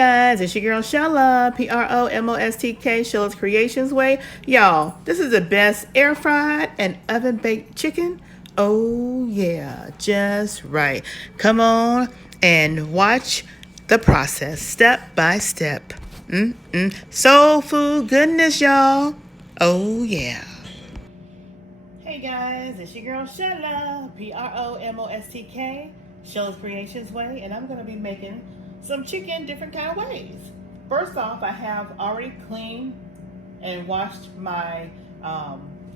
Guys, it's your girl Shella, PromoSTK, Shella's Creations Way. Y'all, this is the best air fried and oven baked chicken. Oh yeah, just right. Come on and watch the process step by step. Soul food goodness, y'all. Oh yeah. Hey guys, it's your girl Shella, PromoSTK, Shella's Creations Way, and I'm gonna be making some chicken different kind of ways. First off, I have already cleaned and washed my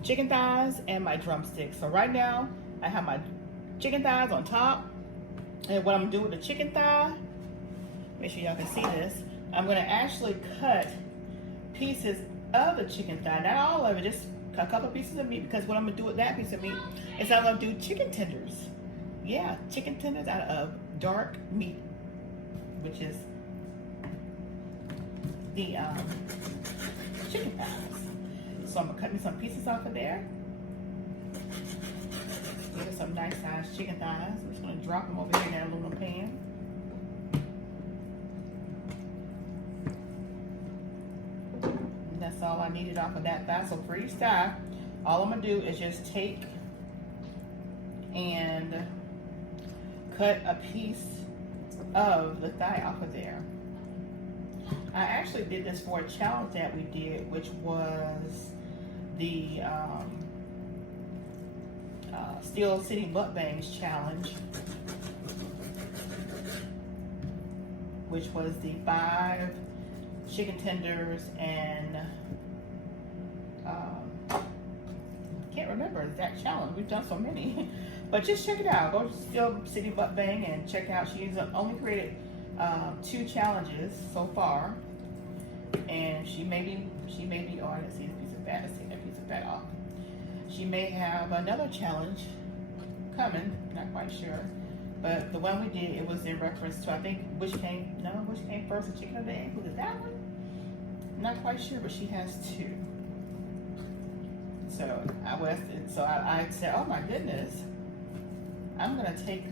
chicken thighs and my drumsticks. So right now, I have my chicken thighs on top, and what I'm gonna do with the chicken thigh, make sure y'all can see this, I'm gonna actually cut pieces of the chicken thigh, not all of it, just a couple pieces of meat, because what I'm gonna do with that piece of meat is I'm gonna do chicken tenders. Yeah, chicken tenders out of dark meat, which is the chicken thighs. So I'm gonna cut me some pieces off of there. Give it some nice sized chicken thighs. I'm just gonna drop them over here in that aluminum pan. And that's all I needed off of that thigh. So for each thigh, all I'm gonna do is just take and cut a piece of the thigh off of there. I actually did this for a challenge that we did, which was the Steel City Mukbangs challenge, which was the 5 chicken tenders and can't remember exact challenge. We've done so many, but just check it out. Go to Steel City Mukbang and check out. She's only created 2 challenges so far, and she may be. Oh, I didn't see the piece of fat. I see that piece of fat off. She may have another challenge coming. Not quite sure, but the one we did, it was in reference to, I think, which came first, the chicken or the egg? Was it that one? Not quite sure, but she has 2. So I said, oh my goodness, I'm gonna take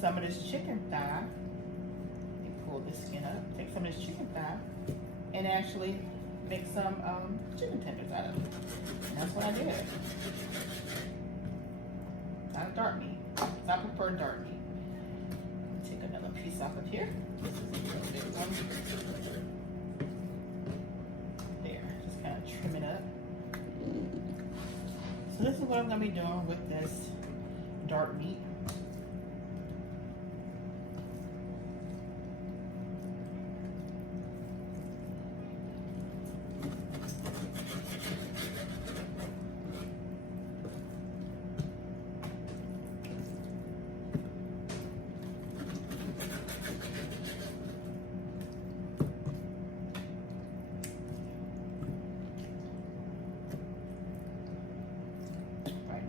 some of this chicken thigh. Let me pull this skin up. Take some of this chicken thigh and actually make some chicken tenders out of it. And that's what I did. Not dark meat. I prefer dark meat. Take another piece off of here. This is a little big one. There. Just kind of trim it up. So this is what I'm going to be doing with this dark meat.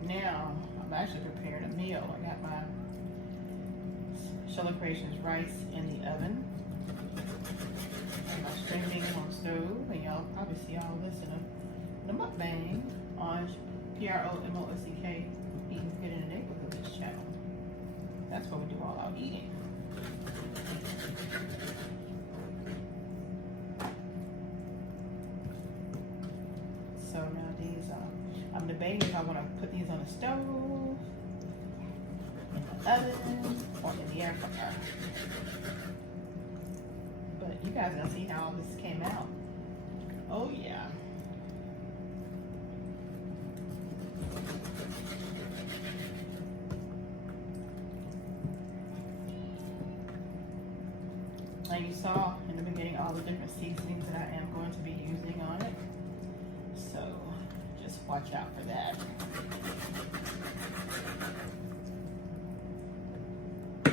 Now, I'm actually preparing a meal. I got my Shella Creations rice in the oven. And my string bean on stove. And y'all probably see all this in a mukbang on PromoSTK, Eating Good in the Neighborhood channel. That's where we do all our eating. So now these I'm debating if I want to put these on the stove, in the oven, or in the air fryer. But you guys are gonna see how all this came out. Oh yeah. And you saw in the beginning all the different seasonings that I am going to be using on it. So just watch out for that. I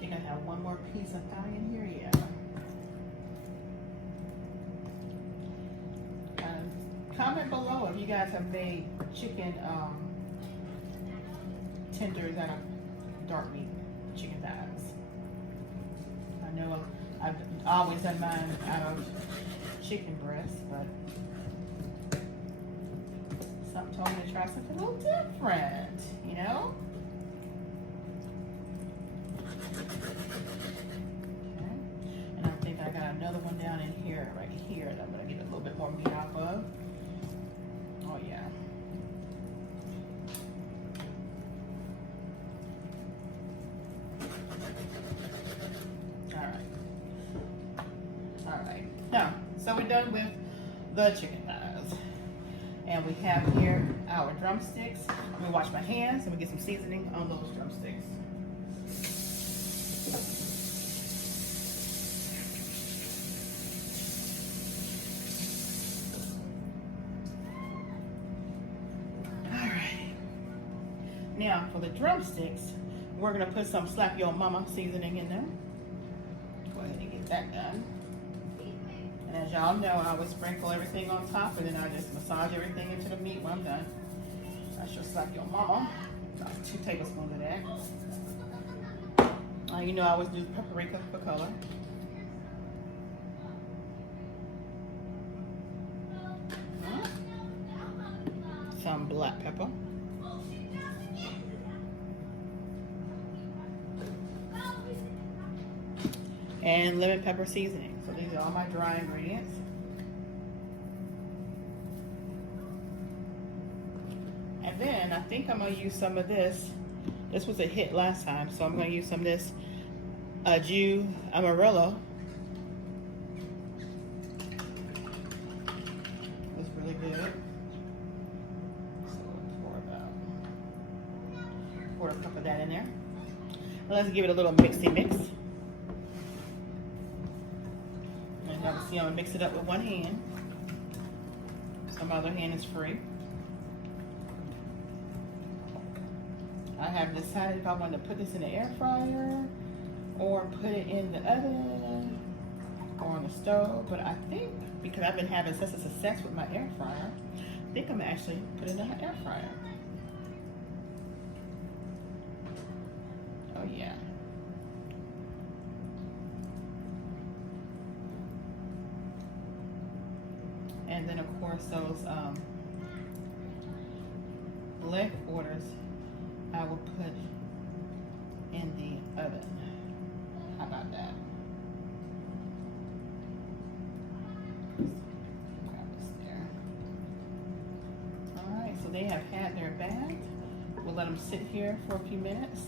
think I have one more piece of thigh in here, yeah. Comment below if you guys have made chicken tenders out of dark meat chicken thighs. I know I've always done mine out of chicken breast, but something told me to try something a little different, you know? Okay. another one down in here, right here, that I'm gonna get a little bit more meat off of. Oh yeah. All right. Now, so we're done with the chicken thighs. And we have here our drumsticks. I'm gonna wash my hands and we get some seasoning on those drumsticks. All right. Now for the drumsticks, we're gonna put some Slap Your Mama seasoning in there. Go ahead and get that done. And as y'all know, I always sprinkle everything on top and then I just massage everything into the meat when I'm done. That's your Slap Your Mama. About 2 tablespoons of that. You know I always do paprika for color. Some black pepper. And lemon pepper seasoning. So these are all my dry ingredients. And then I think I'm gonna use some of this. This was a hit last time, so I'm gonna use some of this Ju Amarillo. It's really good. So pour about a quarter cup of that in there. And let's give it a little mixy mix. See, I'm gonna mix it up with one hand. So my other hand is free. I have decided if I want to put this in the air fryer or put it in the oven or on the stove, but I think because I've been having such a success with my air fryer, I think I'm gonna actually put it in the air fryer. Oh yeah. And then of course those leg quarters I will put in the oven. How about that? Grab this there. All right, so they have had their bath. We'll let them sit here for a few minutes.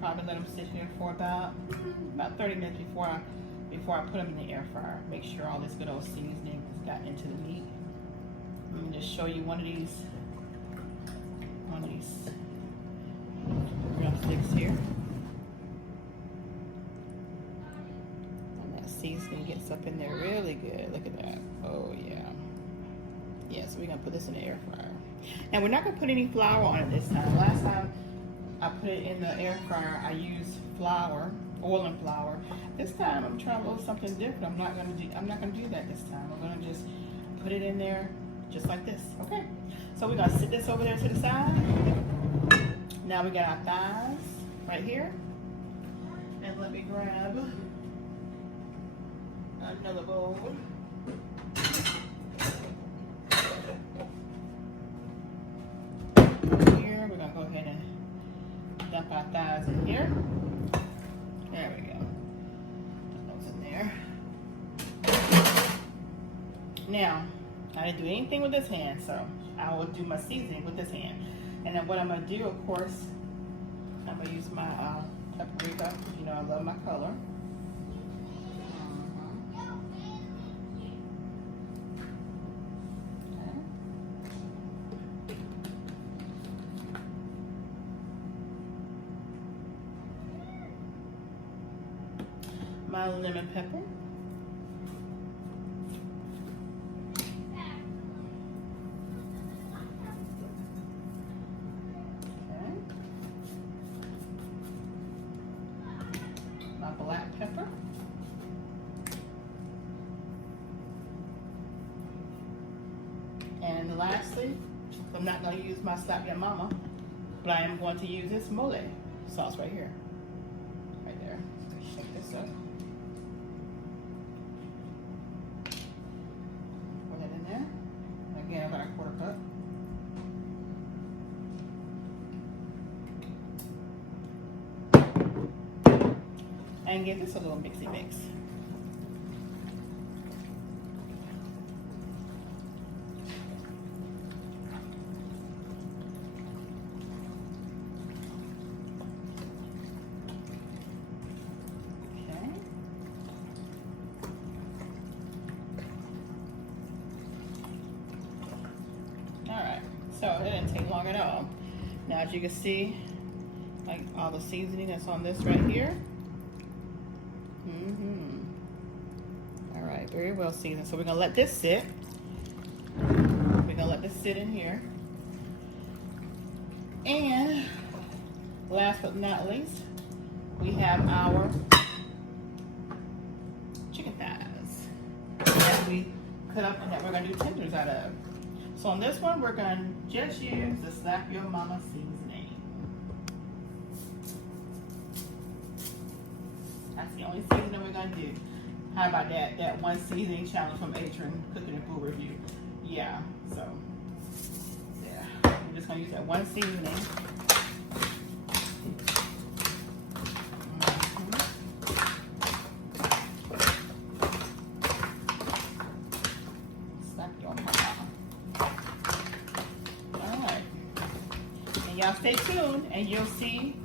Probably let them sit here for about 30 minutes before I put them in the air fryer. Make sure all this good old seasoning has gotten into the meat. Let me just show you one of these drumsticks here. And that seasoning gets up in there really good. Look at that. Oh yeah. Yeah, so we're gonna put this in the air fryer. And we're not gonna put any flour on it this time. Last time I put it in the air fryer, I used flour, oil and flour. This time I'm trying a little something different. I'm not gonna do that this time. I'm gonna just put it in there just like this. Okay. So we're gonna sit this over there to the side. Now we got our thighs right here. And let me grab another bowl. Here, we're gonna go ahead and dump our thighs in here. There we go. Put those in there. Now, I didn't do anything with this hand, so I will do my seasoning with this hand. And then what I'm gonna do, of course, I'm gonna use my paprika. You know I love my color. My lemon pepper. My black pepper. And lastly, I'm not going to use my Slap Your Mama, but I am going to use this mole sauce right here. Right there. Shake this up. Put it in there. Again, about a quarter cup. and give this a little mixy mix. Alright, so it didn't take long at all. Now as you can see, like all the seasoning that's on this right here. Alright, very well seasoned. So we're gonna let this sit. We're gonna let this sit in here. And last but not least, we have our chicken thighs that we cut up and that we're gonna do tenders out of. So on this one, we're gonna just use the Slap Your Mama seasoning. That's the only seasoning we're gonna do. How about that? That one seasoning challenge from Adrian Cooking and Food Review. Yeah, so yeah, we're just gonna use that one seasoning. Slap your mama. All right, and y'all stay tuned, and you'll see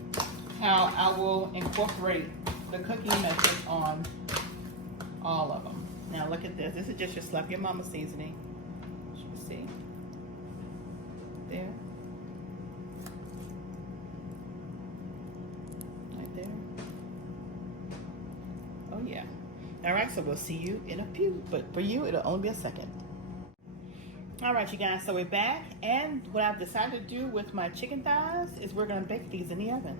how I will incorporate the cooking methods on all of them. Now look at this. This is just your Slap Your Mama seasoning. As you can see. There. Right there. Oh yeah. Alright, so we'll see you in a few. But for you, it'll only be a second. Alright you guys, so we're back. And what I've decided to do with my chicken thighs is we're going to bake these in the oven.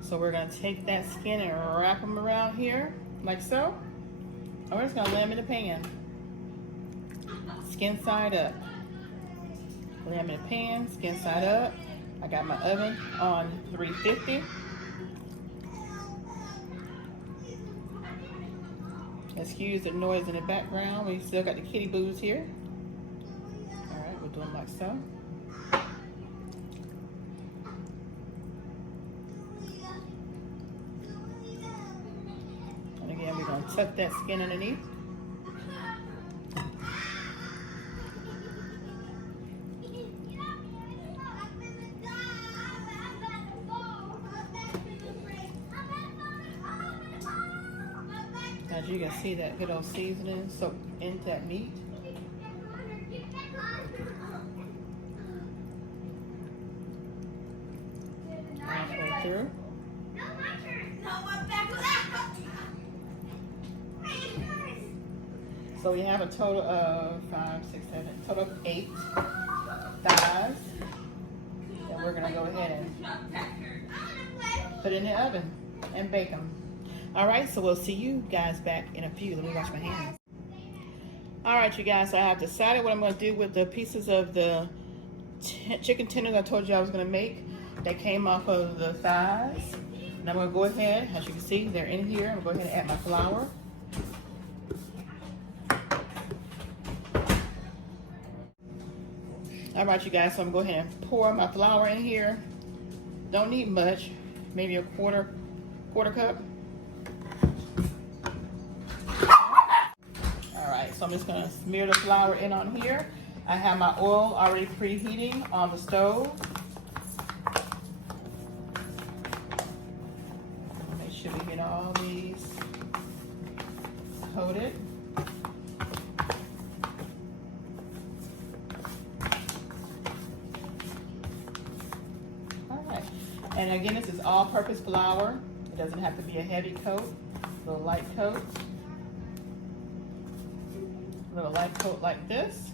So we're going to take that skin and wrap them around here, like so. And we're just gonna lay them in the pan. Skin side up. Lay them in the pan, skin side up. I got my oven on 350. Excuse the noise in the background. We still got the kitty boos here. Alright, we'll do them like so. Again, we're going to tuck that skin underneath. As you can see, that good old seasoning soaked into that meat. Halfway through. So we have a total of 5, 6, 7, total of 8 thighs. And we're gonna go ahead and put it in the oven and bake them. All right, so we'll see you guys back in a few. Let me wash my hands. All right, you guys, so I have decided what I'm gonna do with the pieces of the chicken tenders I told you I was gonna make that came off of the thighs. And I'm gonna go ahead, as you can see, they're in here. I'm gonna go ahead and add my flour. All right, you guys, so I'm going to go ahead and pour my flour in here. Don't need much, maybe a quarter cup. All right, so I'm just going to smear the flour in on here. I have my oil already preheating on the stove. Make sure we get all these coated. And again, this is all-purpose flour. It doesn't have to be a heavy coat, a little light coat. A little light coat like this.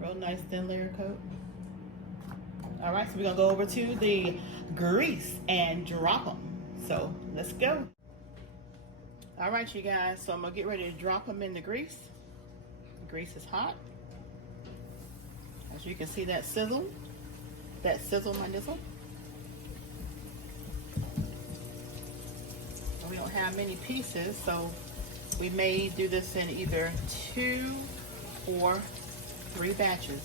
Real nice thin layer coat. All right, so we're gonna go over to the grease and drop them. So let's go. All right, you guys, so I'm gonna get ready to drop them in the grease. The grease is hot. As you can see, that sizzle my nizzle. We don't have many pieces, so we may do this in either 2 or 3 batches.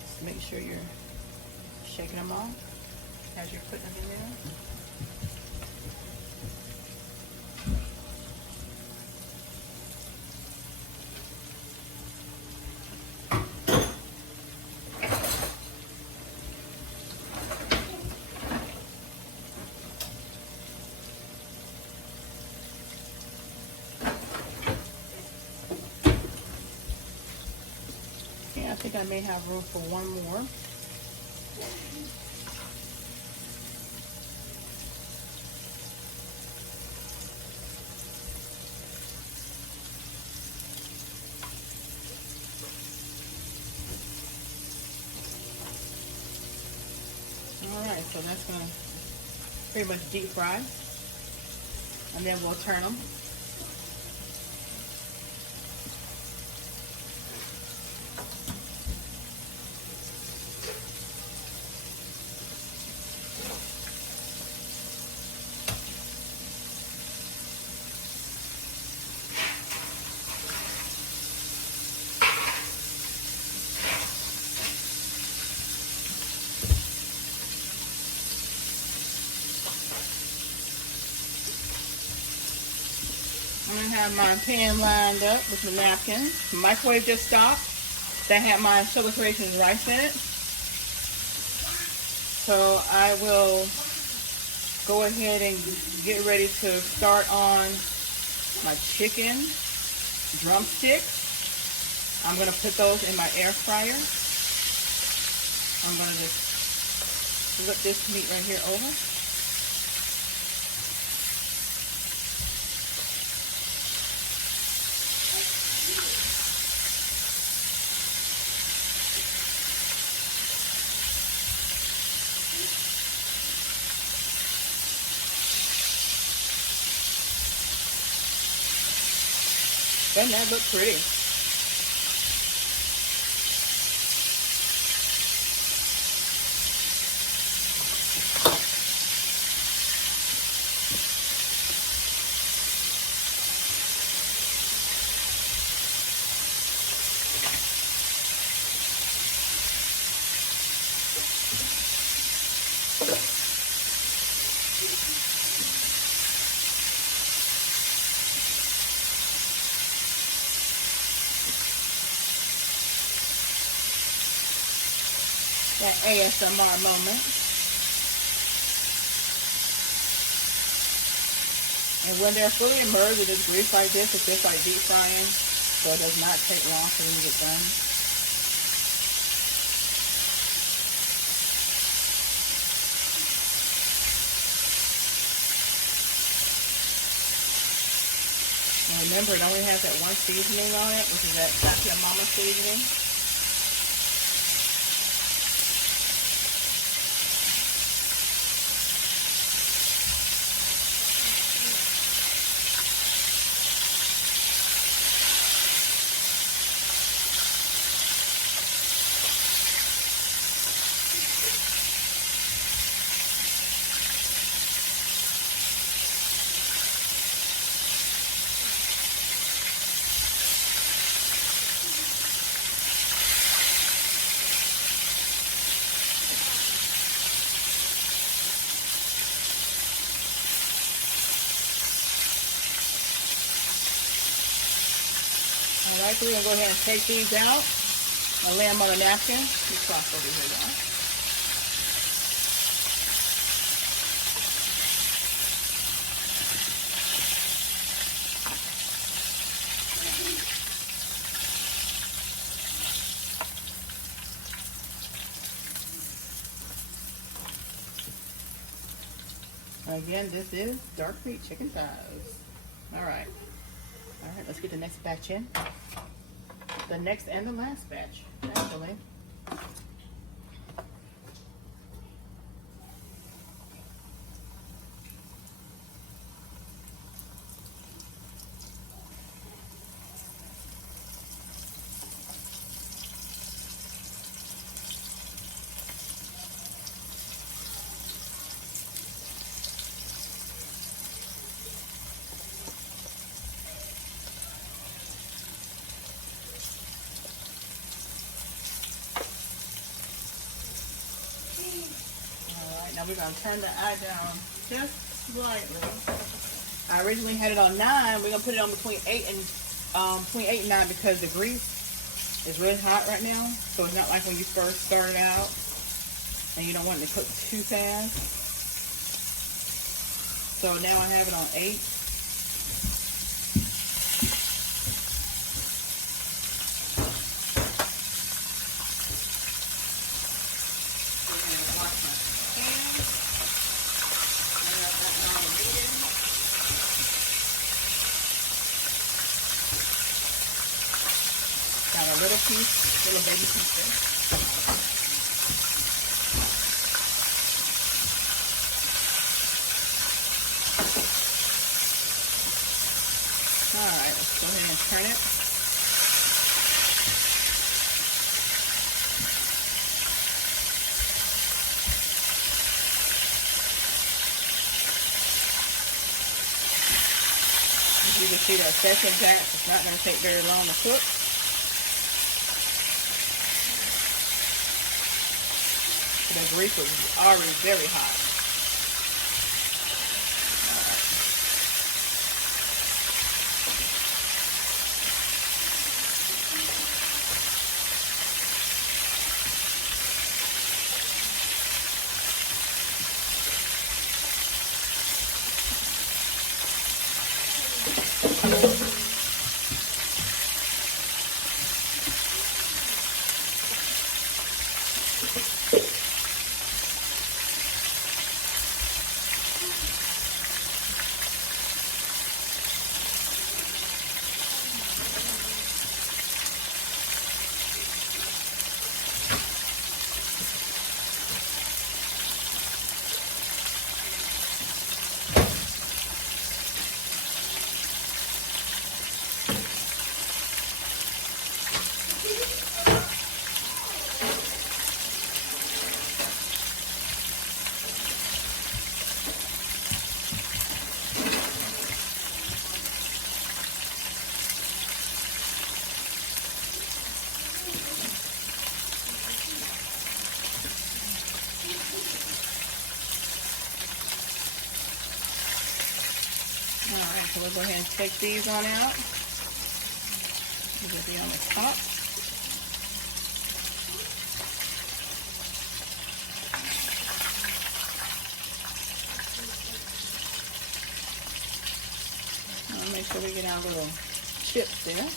Just make sure you're shaking them off. as you're putting it in there. Yeah, I think I may have room for one more. Alright, so that's going to pretty much deep fry. And then we'll turn them. I'm going to have my pan lined up with the napkin. The microwave just stopped. That had my Sugar Creations rice in it. So I will go ahead and get ready to start on my chicken drumsticks. I'm going to put those in my air fryer. I'm going to just flip this meat right here over. Doesn't that look pretty? That ASMR moment. And when they're fully immersed in this grease like this, it's just like deep frying, so it does not take long for them to get done. And remember, it only has that one seasoning on it, which is that Dothan Mama seasoning. Alright, so we're going to go ahead and take these out and lay them on a napkin. Let me cross over here, guys. Again, this is dark meat chicken thighs. Alright. Alright, let's get the next batch in. The next and the last batch, actually. now we're gonna turn the eye down just slightly. I originally had it on 9. We're gonna put it on between 8 and 9 because the grease is really hot right now. So it's not like when you first started out and you don't want it to cook too fast. So now I have it on 8. Got a little piece, little baby piece there. All right, let's go ahead and turn it. As you can see, that second batch is not going to take very long to cook. The grease was already very hot. Alright, so we'll go ahead and take these on out. These will be on the top. I'll make sure we get our little chips there.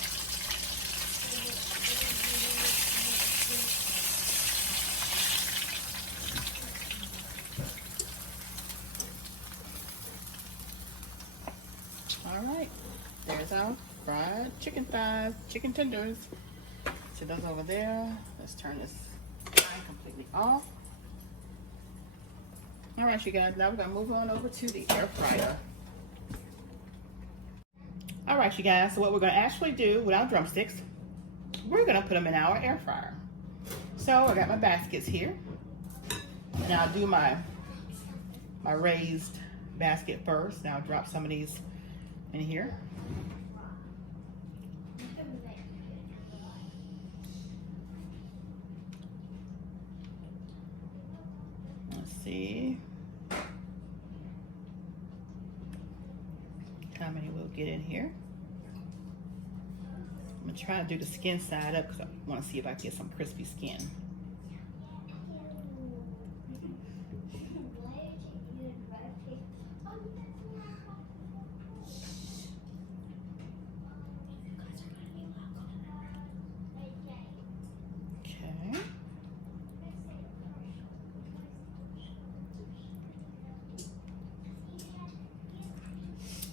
Alright, there's our fried chicken thighs, chicken tenders. So those over there. Let's turn this line completely off. Alright, you guys, now we're going to move on over to the air fryer. Alright, you guys, so what we're going to actually do with our drumsticks, we're going to put them in our air fryer. So I got my baskets here. And I'll do my raised basket first. Now I'll drop some of these in here. Let's see how many we'll get in here. I'm gonna try to do the skin side up because I want to see if I can get some crispy skin.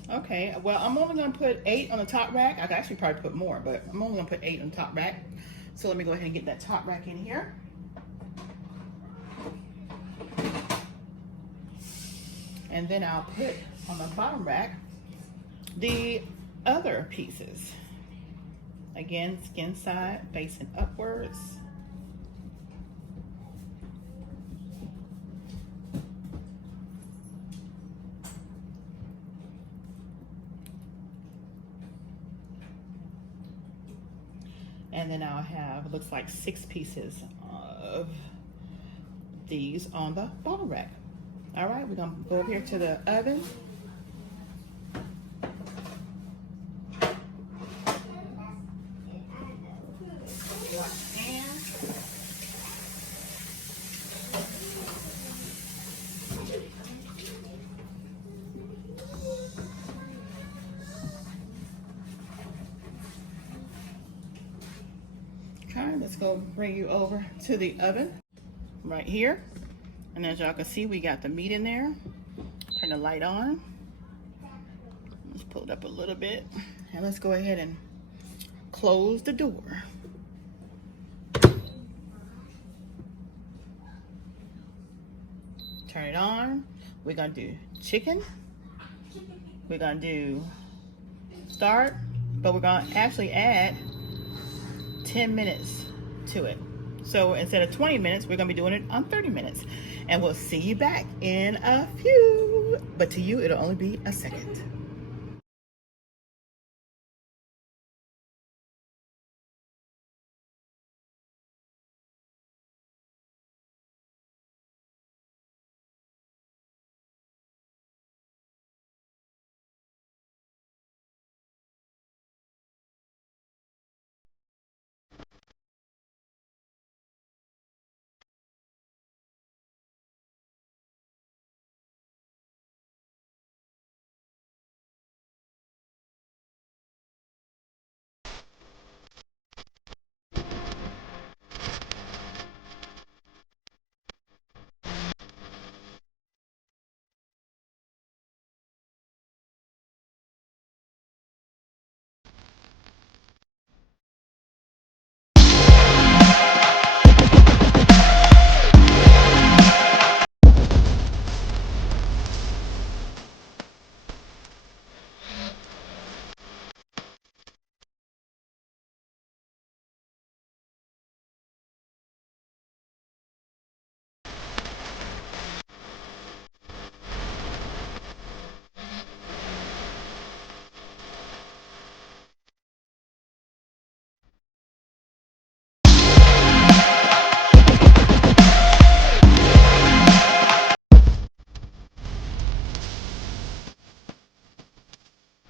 Okay, well, I'm only going to put 8 on the top rack. I could actually probably put more, but I'm only going to put 8 on the top rack. So let me go ahead and get that top rack in here. And then I'll put on the bottom rack the other pieces. Again, skin side facing upwards. And then I'll have, it looks like 6 pieces of these on the bottom rack. All right, we're gonna go over here to the oven. Okay, let's go bring you over to the oven right here. And as y'all can see, we got the meat in there. Turn the light on. Let's pull it up a little bit. And let's go ahead and close the door. Turn it on. We're gonna do chicken. We're gonna do start, but we're gonna actually add 10 minutes to it. So instead of 20 minutes, we're gonna be doing it on 30 minutes. And we'll see you back in a few. But to you, it'll only be a second.